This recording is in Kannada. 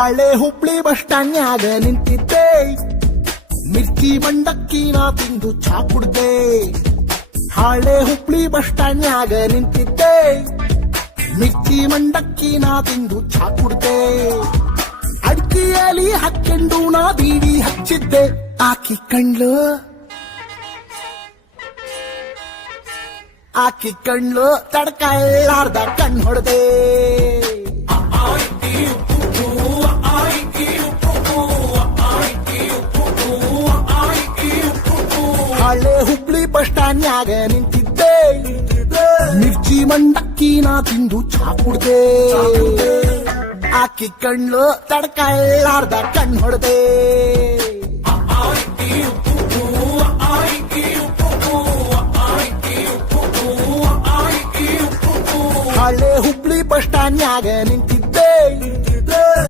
ಹಳೆ ಹುಬ್ಳಿ ಬಸ್ ಸ್ಟ್ಯಾಂಡ್ನ್ಯಾಗ ನಿಂತಿದ್ದೆ, ಮಿರ್ಚಿ ಮಂಡಕ್ಕಿ ನಾ ತಿಂದು ಚಾ ಕುಡ್ದೆ. ಹಳೆ ಹುಬ್ಳಿ ಬಸ್ ಸ್ಟ್ಯಾಂಡ್ನ್ಯಾಗ ನಿಂತಿದ್ದೆ, ಮಿರ್ಚಿ ಮಂಡಕ್ಕಿ ನಾ ತಿಂದು ಚಾ ಕುಡ್ದೆ. ಅಡ್ಕಿಯಲ್ಲಿ ಹಾಕೊಂಡು ನಾ ಬೀಡಿ ಹಚ್ಚಿದ್ದೆ, ಆಕಿ ಕಣ್ಲು ತಡ್ಕಳ್ಳಾರ್ದ ಕಣ್ ಹೊಡೆದೆ. ಹಳೆ ಹುಬ್ಳಿ ಬಸ್ ಸ್ಟ್ಯಾಂಡ್ನ್ಯಾಗ ನಿಂತಿದ್ದೆ, ಮಿರ್ಚಿ ಮಂಡಕ್ಕಿ ನಾ ತಿಂದು ಚಾ ಕುಡ್ದೆ. ಆಕಿ ಕಣ್ಲು ತಡ್ಕಳ್ಳಾರ್ದ ಕಣ್ ಹೊಡೆದೆ. ಹಳೆ ಹುಬ್ಳಿ ಬಸ್ ಸ್ಟ್ಯಾಂಡ್ನ್ಯಾಗ ನಿಂತಿದ್ದೆ,